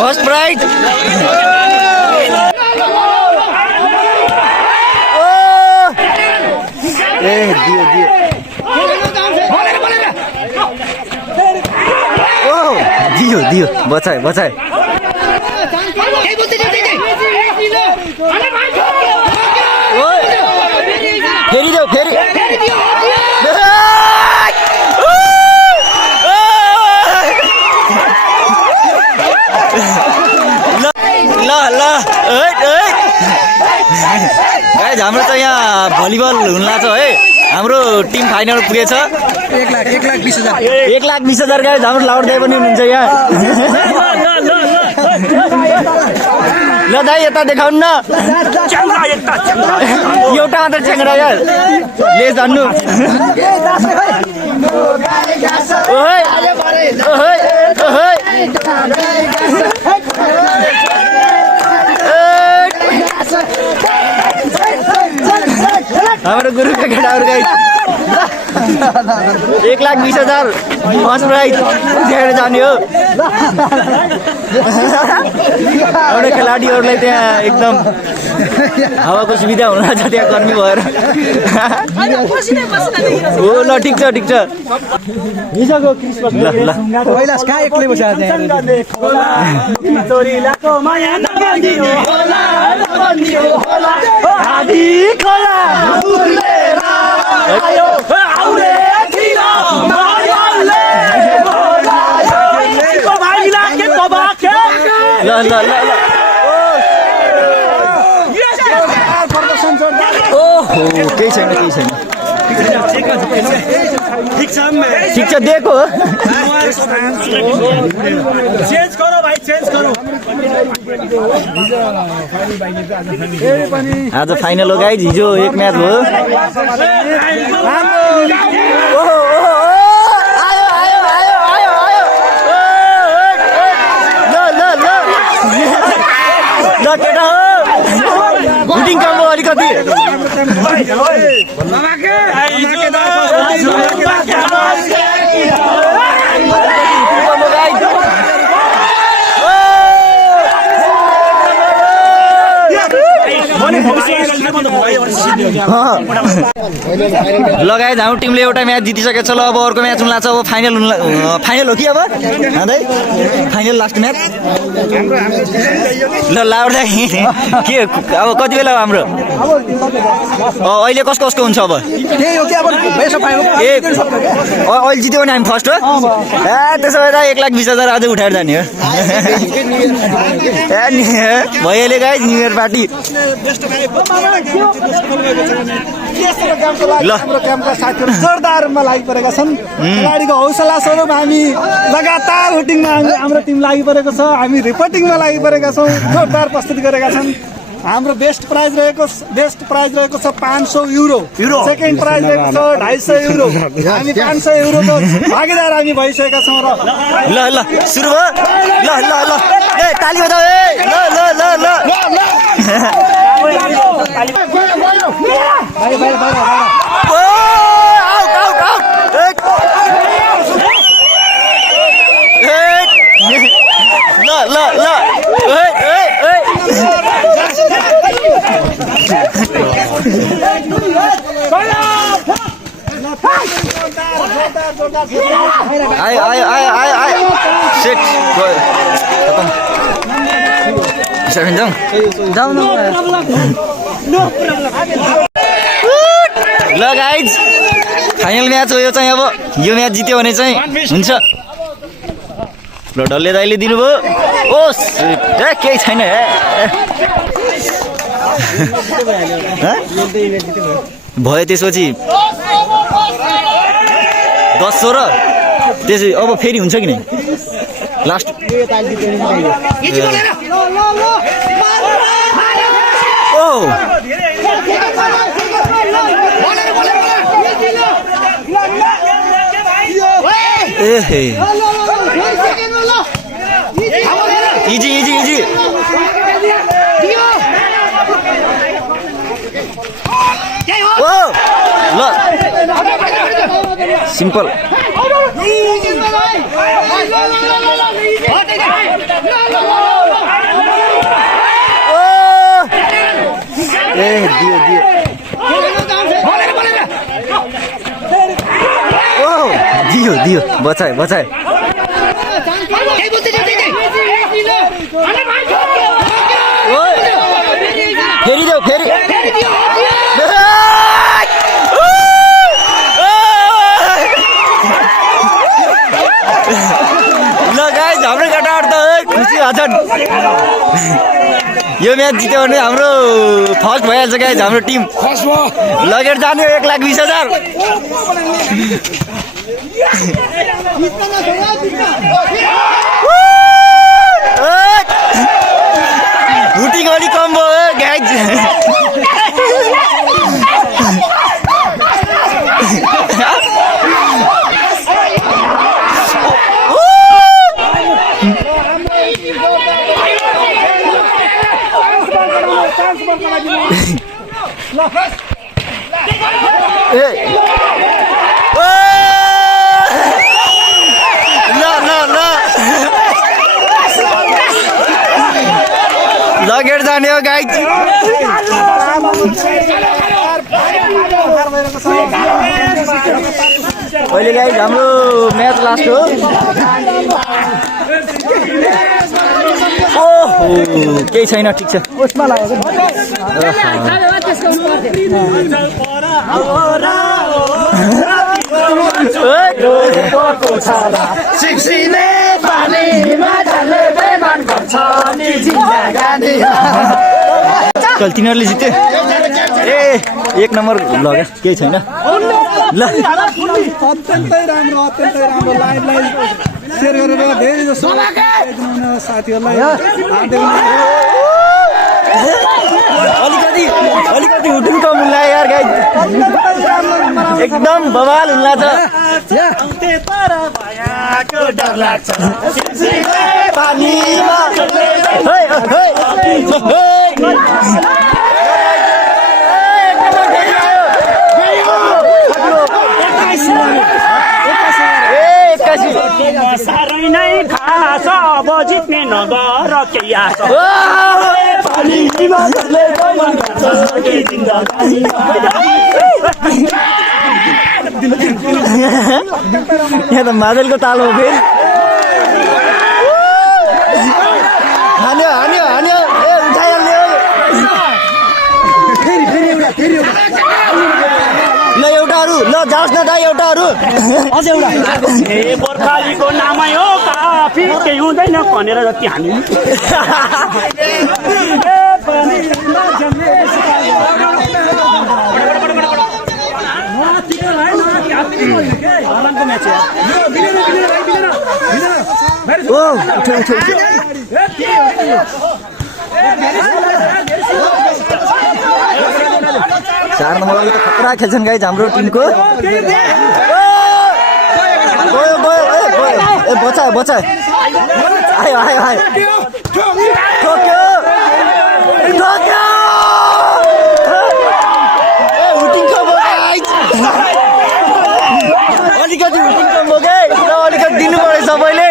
first price ए दियो दियो ओ दियो दियो बचाए बचाए फेरि देऊ फेरि ल ल गाइज हाम्रो त यहाँ भलिबल हुन लाग्छ है हाम्रो टिम फाइनल पुगेछ 1,20,000 गाइज हाम्रो लाउड दाइ पनि हुनुहुन्छ यहाँ ल दाइ यता देखाउनु न एउटा मात्र च्याङ्रा यार ले जान्नु हाम्रो गुरुका केटाहरू गाइज 1,20,000 फर्स्ट प्राइज दिएर जाने हो हाम्रो खेलाडीहरूलाई त्यहाँ एकदम हावाको सुविधा हुन लाग्छ त्यहाँ कर्मी भएर हो ल ठिक छ केही छैन ठिक छ दिएको आज फाइनल हो गाइज हिजो एक म्याच हो ल केटा हो बुटिङ काम हो अलिकति लगायत हाम्रो टिमले एउटा म्याच जितिसकेको छ ल अब अर्को म्याच हुन लाग्छ अब फाइनल हो कि अब फाइनल लास्ट म्याच ल लाउडा के अब कति बेला हाम्रो अहिले कसको हुन्छ अब ए अहिले जित्यो भने हामी फर्स्ट हो त्यसो भए त 1,20,000 अझै उठाएर जाने हो भइहाल्यो गाइस न्यु इयर पार्टी हाम्रो क्याम्पका साथीहरू जोरदार रूपमा लागिपरेका छन् खेलाडीको हौसला स्वरूप हामी लगातार हुटिङमा हाम्रो टिम लागिपरेको छ हामी रिपोर्टिङमा लागिपरेका छौँ जोरदार प्रस्तुति गरेका छन् हाम्रो बेस्ट प्राइज रहेको छ 500 युरो सेकेन्ड प्राइज रहेको छ 250 युरो हामी 500 युरोको भागीदार हामी भइसकेका छौँ र ल सुरु भयो ल ए ताली बजाऊ ए ल आयो सेट जाऊ न ल गाइज फाइनल म्याच हो यो चाहिँ अब यो म्याच जित्यो भने चाहिँ हुन्छ ल डल्ले दाइले दिनुभयो ओ केही छैन भयो त्यसपछि 10 र त्यसै अब फेरि हुन्छ कि नै लास्ट ओ ए इजी ओ ल सिम्पल दियो दियो ओ दियो दियो बचाए बचाए फेरि देऊ फेरि ल गाइस हाम्रो केटाहरु त खुसी भन्छन् यो म्याच जित्यो भने हाम्रो फर्स्ट भइहाल्छ गाइस हाम्रो टिम लगेर जाने 1,20,000 हुटिङ अलि कम भयो गाइस लगेर जाने हो गाइस अहिले गाइस हाम्रो म्याच लास्ट हो ओहो केही छैन ठिक छ उसमा लाग्यो चल तिनीहरूले जित्यो ए 1 नम्बर लग्यो केही छैन ल अत्यन्तै राम्रो लाइभलाई सेयर गरेर धेरै जसो साथीहरूलाई अलिकति हुटुङ कम हुन्ला यार गाइस एकदम बवाल हुन्ला छ पानीमा साह्रै नै खास अब जित्ने नगर केही आछ यहाँ त मादलको तालो हो फेरि हान्यो हान्यो हान्यो ए उठाइहाल्ने ल एउटाहरू ल जाओस् न दाइ एउटाहरू अझ एउटा ए गोर्खालीको नामै हो काफी केही हुँदैन भनेर जति हामी ओ उठ्यो उठ्यो उठ्यो 4 नम्बरले त खतरा खेल्छन् गाइस हाम्रो टिमको गयो गयो ए गयो ए बचायो बचायो आयो आयो आयो ठोक्यो ठोक्यो ए हुटिङ कम हो गाइस अलिकति हुटिङ कम हो गाइ र अलिकति दिनु पर्यो सबैले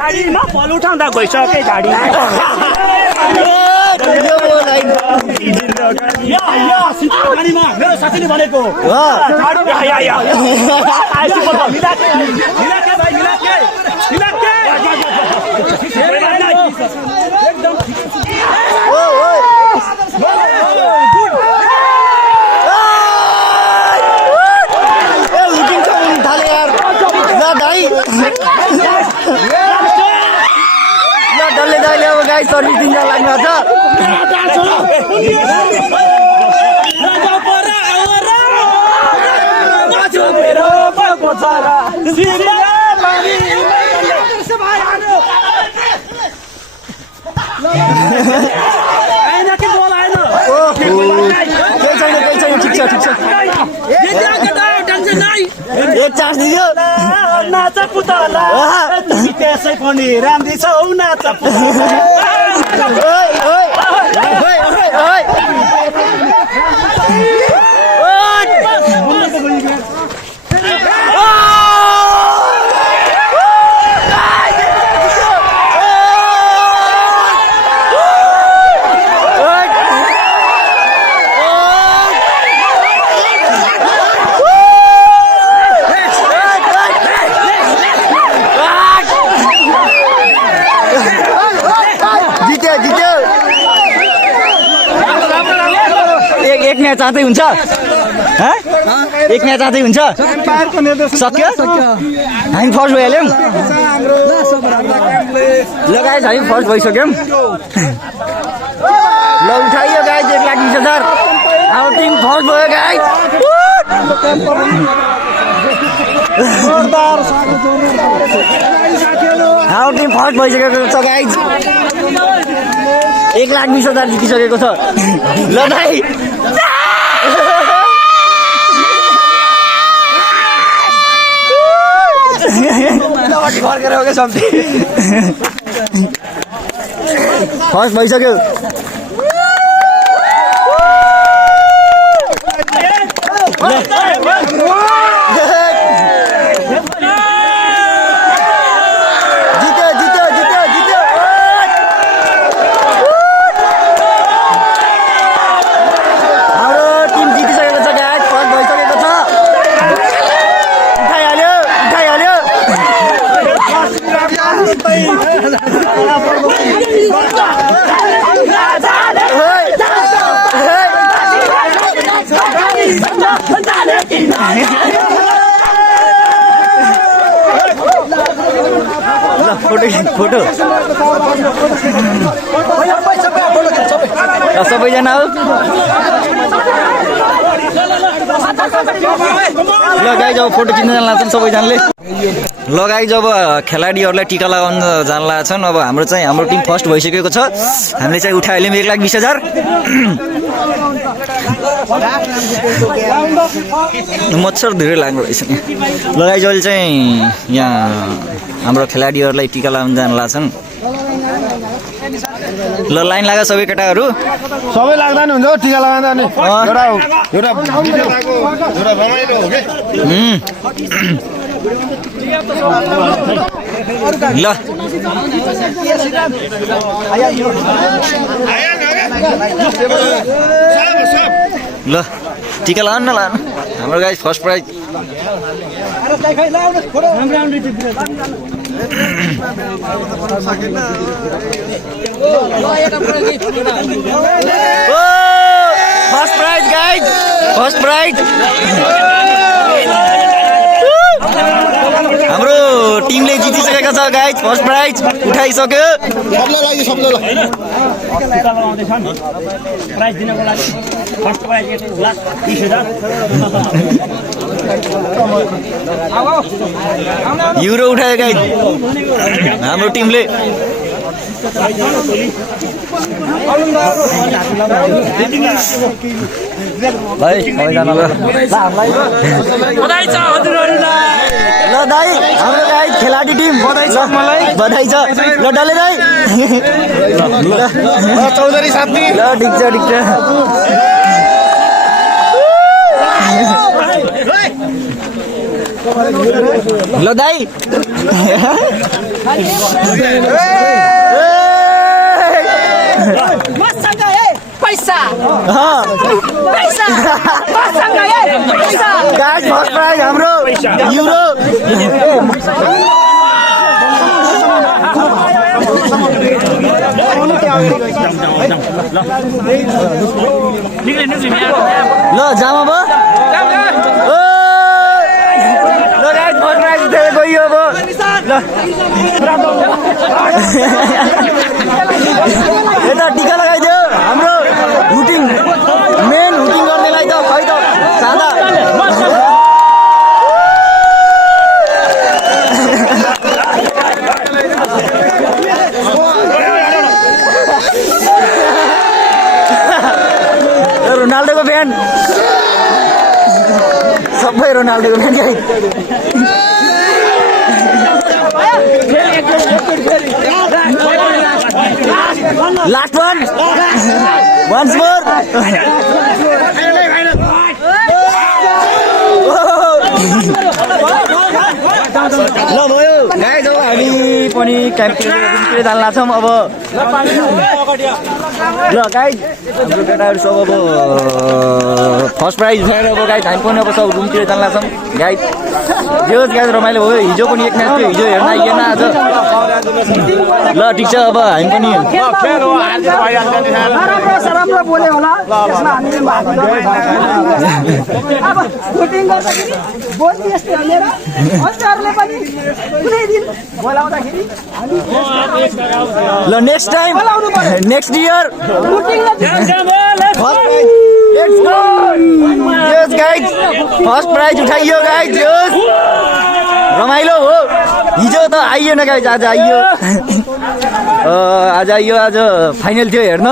खाडीमा बल उठाउँदा गइसके गाडी मेरो साथीले भनेको डल्ले डल्ले अब गाई सर्भिस दिन लाग्नु छ ठिक छ ठिक छ एक चान्स दियो नाच पुतला त्यसै पनि राम्री छौ नाच म्याच आँदै हुन्छ एक म्याच आँदै हुन्छ एम्पायरको निर्देशन सक्यो हामी फर्स्ट भइहाल्यौँ ल गाइज हामी फर्स्ट भइसक्यौँ ल उठाइयो गाइज 1,20,000 हाम्रो टिम फर्स्ट भयो गाइज जोरदार स्वागत साथीहरु हाम्रो टिम फर्स्ट भइसकेको छ गाइज 1,20,000 जितिसकेको छ ल दाइ फर्स्ट भइसक्यो फोटो सबैजना हो ल गाइज अब फोटो खिच्न जान लाग्छन् सबैजनाले ल गाइज अब खेलाडीहरूलाई टिका लगाउन जान लाग्छन् अब हाम्रो टिम फर्स्ट भइसकेको छ हामीले चाहिँ उठाइहाल्यौँ 1,20,000 मच्छर धेरै लाग्दो रहेछ ल गाइज अहिले चाहिँ यहाँ हाम्रो खेलाडीहरूलाई टिका लगाउन जान लाग्छन् ल लाइन लाग्यो सबै केटाहरू सबै लाग्दा नि हुन्छ टिका लगाउँदा नि एउटा रमाइलो हो ल ल टिका लगाउनु न लानु हाम्रो guys first prize first prize guys first prize हाम्रो टिमले जितिसकेको छ गाइस फर्स्ट प्राइज उठाइसक्यो प्राइज दिनको लागि फर्स्ट प्राइज लास्ट 20,000 युरो उठायो गाइस हाम्रो टिमले ल दाइ हाम्रो गाई खेलाडी टिम बधाई छ मलाई बधाई छ ल डले दाइ चौधरी साथी ल ठिक छ ल दाइ पैसा गाइस फर्स्ट प्राइज हाम्रो युरो ल जामा भयो ल गाइस फर्स्ट प्राइज गयो अब यता टिका लगाइदियो हाम्रो मेन हुटिङ गर्नेलाई त खै त सादा रोनाल्डोको फ्यान सबै रोनाल्डोको फ्यान गाई लास्ट वान वन्स मोर ल भयो गाइस अब हामी पनि क्याम्पतिर जान लाग्छौँ अब ल गाइस हाम्रो केटाहरू सब अब फर्स्ट प्राइज उठाएर अब गाइस हामी पनि अब सब रुमतिर जान लाग्छौँ गाइस जे होस् गाइस रमाइलो भयो हिजो पनि एक म्याच थियो हिजो हेर्न आइएन आज ल ठिक छ अब हामी पनि राम्रो बोल्यो होला त्यसमा हामीले भाग अब सुटिङ गर्दाखेरि बोल्ने यस्तै भनेर हजुरहरूले पनि कुनै दिन बोलाउँदाखेरि ल नेक्स्ट टाइम नेक्स्ट इयर यस गाइज फर्स्ट प्राइज उठाइयो गाइज यस रमाइलो हो हिजो त आइएन गाइज आज आइयो आज फाइनल थियो हेर्न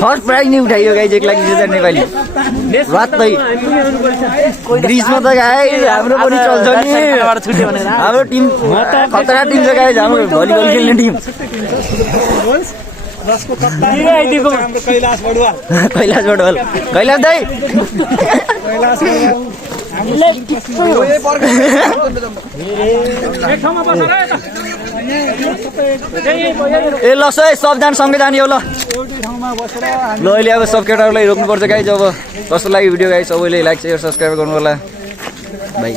फर्स्ट प्राइज नै उठाइयो गाइज 1,20,000 नेपाली रातै ग्रिसमा त गाइज हाम्रो पनि चल्छ नि हाम्रो टिम खतरा टिम छ गाइज हाम्रो भलिबल खेल्ने टिम रसको कप्तान हाम्रो कैलाश बडुवाल कैलाश दाइ कैलाश ए ल सबजना सँगै जाने हो ल अहिले अब सब केटाहरूलाई रोक्नुपर्छ गाइज अब कस्तो लाग्यो भिडियो गाइज सबैले लाइक शेयर सब्सक्राइब गर्नु होला भाइ